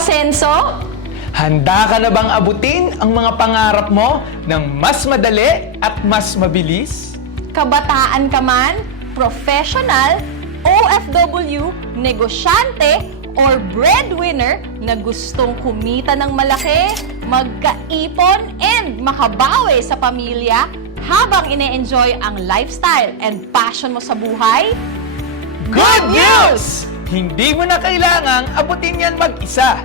umasenso? Handa ka na bang abutin ang mga pangarap mo ng mas madali at mas mabilis? Kabataan ka man, professional, OFW, negosyante, or breadwinner na gustong kumita ng malaki, magkaipon, and makabawi sa pamilya habang ine-enjoy ang lifestyle and passion mo sa buhay? Good news! Hindi mo na kailangang abutin yan mag-isa.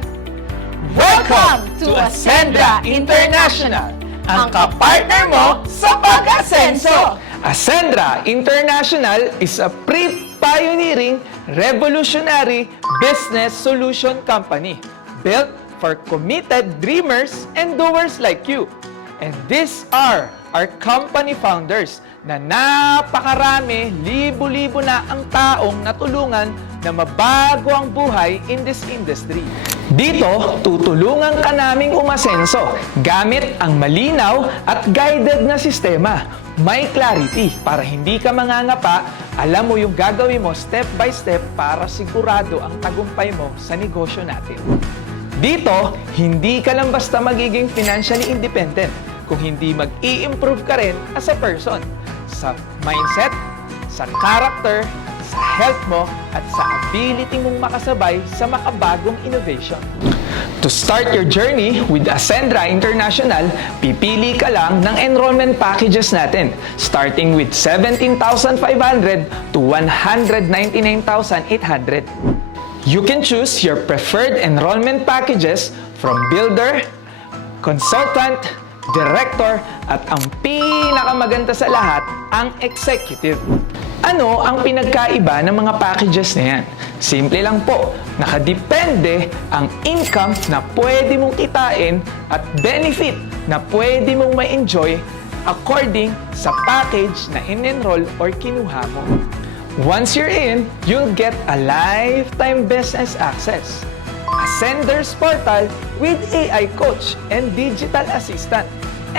Welcome to Ascendra International, ang kapartner mo sa pag-asenso. Ascendra International is a pre-pioneering, revolutionary business solution company built for committed dreamers and doers like you. And these are our company founders na napakarami, libo-libo na ang taong natulungan na mabago ang buhay in this industry. Dito, tutulungan ka naming umasenso gamit ang malinaw at guided na sistema. May clarity para hindi ka mangangapa, alam mo yung gagawin mo step by step para sigurado ang tagumpay mo sa negosyo natin. Dito, hindi ka lang basta magiging financially independent kung hindi mag-i-improve ka rin as a person sa mindset, sa character, sa health mo, at sa ability mong makasabay sa makabagong innovation. To start your journey with Ascendra International, pipili ka lang ng enrollment packages natin, starting with 17,500 to 199,800. You can choose your preferred enrollment packages from builder, consultant, director, at ang pinakamaganda sa lahat, ang executive. Ano ang pinagkaiba ng mga packages na yan? Simple lang po, nakadepende ang income na pwede mong kitain at benefit na pwede mong ma-enjoy according sa package na in-enroll or kinuha mo. Once you're in, you'll get a lifetime business access, a sender's portal with AI coach and digital assistant,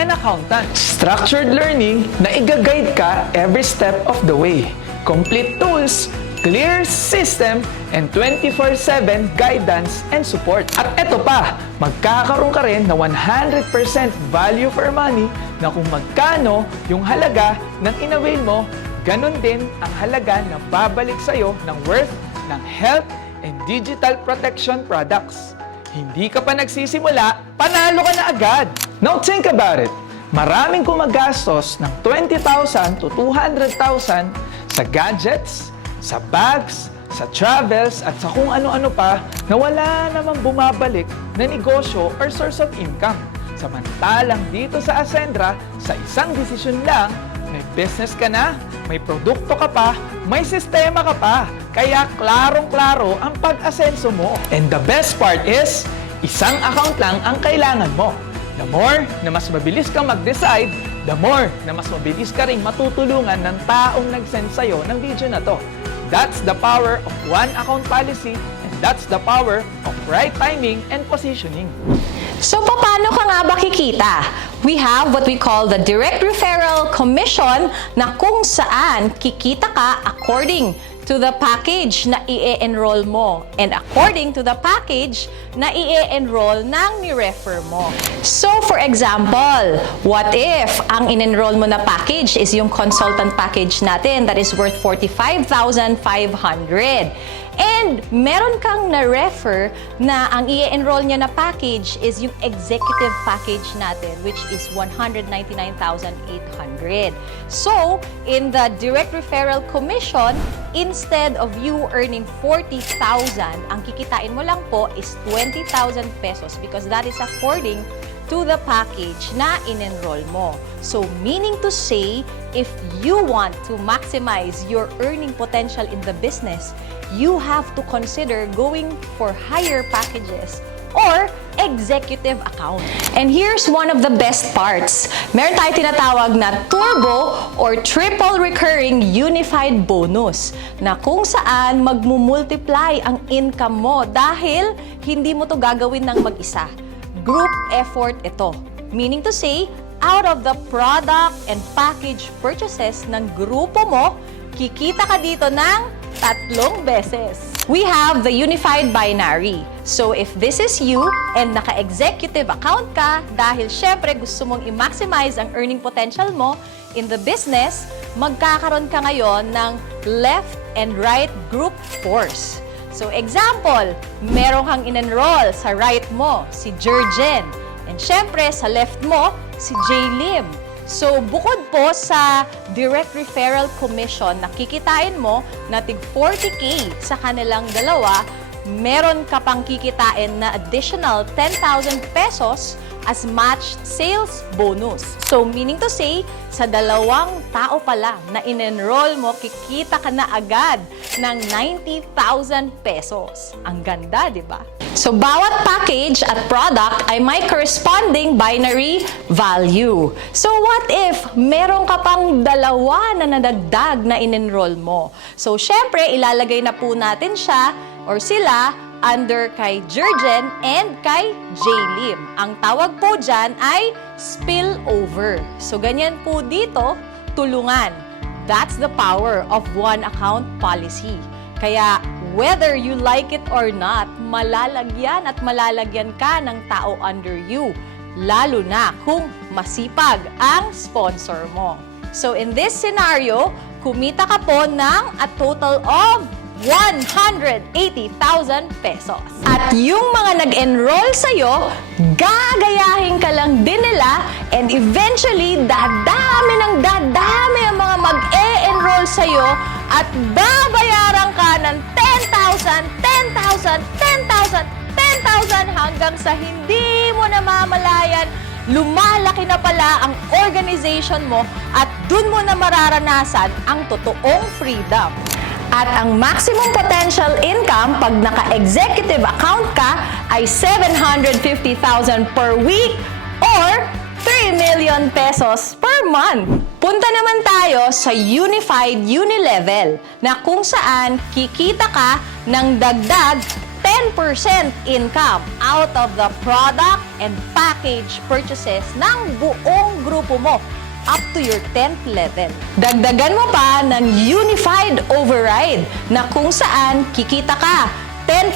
and accountant. Structured learning na i-guide ka every step of the way. Complete tools, clear system, and 24/7 guidance and support. At eto pa, magkakaroon ka rin na 100% value for money na kung magkano yung halaga ng in-avail mo, ganun din ang halaga na babalik sa'yo ng worth ng health and digital protection products. Hindi ka pa nagsisimula, panalo ka na agad! Now think about it. Maraming gumagastos ng 20,000 to 200,000 sa gadgets, sa bags, sa travels, at sa kung ano-ano pa na wala namang bumabalik na negosyo or source of income. Samantalang dito sa Ascendra, sa isang desisyon lang, may business ka na, may produkto ka pa, may sistema ka pa. Kaya klarong-klaro ang pag-asenso mo. And the best part is, isang account lang ang kailangan mo. The more na mas mabilis kang mag-decide, the more na mas mabilis ka ring matutulungan ng taong nag-send sa'yo ng video na to. That's the power of one account policy, and that's the power of right timing and positioning. So, paano ka nga ba kikita? We have what we call the direct referral commission na kung saan kikita ka according to the package na i-enroll mo and according to the package na i-enroll ng ni-refer mo. So, for example, what if ang in-enroll mo na package is yung consultant package natin that is worth 45,500? And meron kang na-refer na ang i-enroll niya na package is yung executive package natin, which is 199,800. So, in the direct referral commission, instead of you earning 40,000, ang kikitain mo lang po is 20,000 pesos because that is according to the package na in-enroll mo. So, meaning to say, if you want to maximize your earning potential in the business, you have to consider going for higher packages or executive account. And here's one of the best parts. Meron tayong tinatawag na turbo or triple recurring unified bonus na kung saan magmumultiply ang income mo dahil hindi mo to gagawin ng mag-isa. Group effort ito. Meaning to say, out of the product and package purchases ng grupo mo, kikita ka dito ng 3 beses. We have the unified binary. So if this is you and naka-executive account ka dahil syempre gusto mong i-maximize ang earning potential mo in the business, magkakaroon ka ngayon ng left and right group force. So example, meron kang in-enroll sa right mo, si Jurgen. And syempre, sa left mo, si J-Lim. So, bukod po sa direct referral commission na kikitain mo na tig 40K sa kanilang dalawa, meron ka pang kikitain na additional 10,000 pesos as matched sales bonus. So, meaning to say, sa dalawang tao pala na in-enroll mo, kikita ka na agad ng 90,000 pesos. Ang ganda, di ba? So, bawat package at product ay may corresponding binary value. So, what if meron ka pang dalawa na nadagdag na in-enroll mo? So, syempre, ilalagay na po natin siya or sila under kay Jurgen and kay J-Lim. Ang tawag po dyan ay spillover. So, ganyan po dito, tulungan. That's the power of one account policy. Kaya, whether you like it or not, malalagyan at malalagyan ka ng tao under you. Lalo na kung masipag ang sponsor mo. So, in this scenario, kumita ka po ng a total of 180,000 pesos. At yung mga nag-enroll sa'yo, gagayahin ka lang din nila and eventually, dadami ang mga mag-e-enroll sa'yo at babayaran ka ng 10,000, 10,000, 10,000, 10,000 hanggang sa hindi mo namamalayan, lumalaki na pala ang organization mo at dun mo na mararanasan ang totoong freedom. At ang maximum potential income pag naka-executive account ka ay 750,000 per week or 3 million pesos per month. Punta naman tayo sa Unified Unilevel na kung saan kikita ka ng dagdag 10% income out of the product and package purchases ng buong grupo mo up to your 10th level. Dagdagan mo pa ng Unified Override na kung saan kikita ka 10%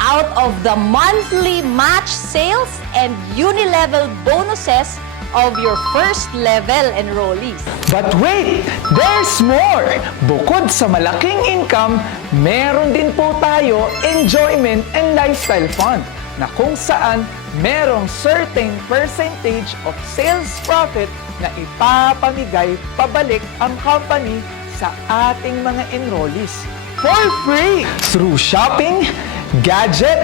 out of the monthly match sales and Unilevel bonuses of your first level enrollees. But wait! There's more! Bukod sa malaking income, meron din po tayo enjoyment and lifestyle fund na kung saan merong certain percentage of sales profit na ipapamigay pabalik ang company sa ating mga enrollees for free through shopping, gadget,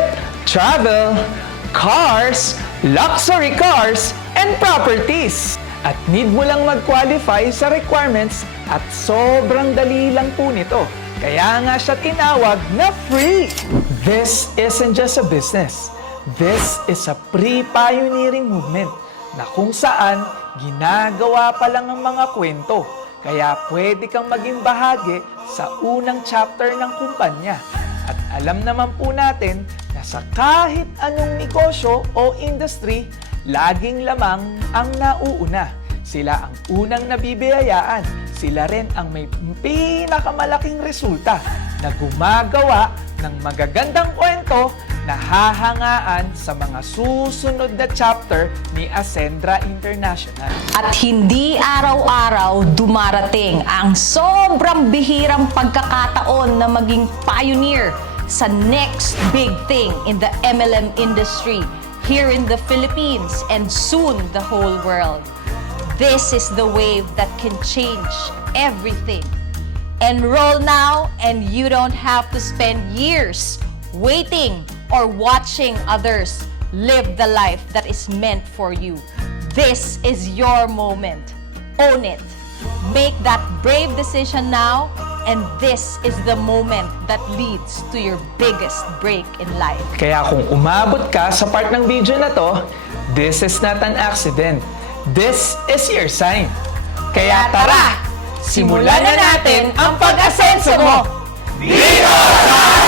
travel, cars, luxury cars, and properties. At need mo lang mag-qualify sa requirements at sobrang dali lang po nito. Kaya nga siya tinawag na free. This isn't just a business. This is a pre-pioneering movement na kung saan ginagawa pa lang ang mga kwento. Kaya pwede kang maging bahagi sa unang chapter ng kumpanya. At alam naman po natin na sa kahit anong negosyo o industry, laging lamang ang nauuna. Sila ang unang nabibiyayaan. Sila rin ang may pinakamalaking resulta na gumagawa ng magagandang kwento na hahangaan sa mga susunod na chapter ni Ascendra International. At hindi araw-araw dumarating ang sobrang bihirang pagkakataon na maging pioneer sa next big thing in the MLM industry here in the Philippines and soon the whole world. This is the wave that can change everything. Enroll now and you don't have to spend years waiting or watching others live the life that is meant for you. This is your moment. Own it. Make that brave decision now, and this is the moment that leads to your biggest break in life. Kaya kung umabot ka sa part ng video na to, this is not an accident. This is your sign. Kaya tara, simulan na natin ang pag-asenso mo! Dito sa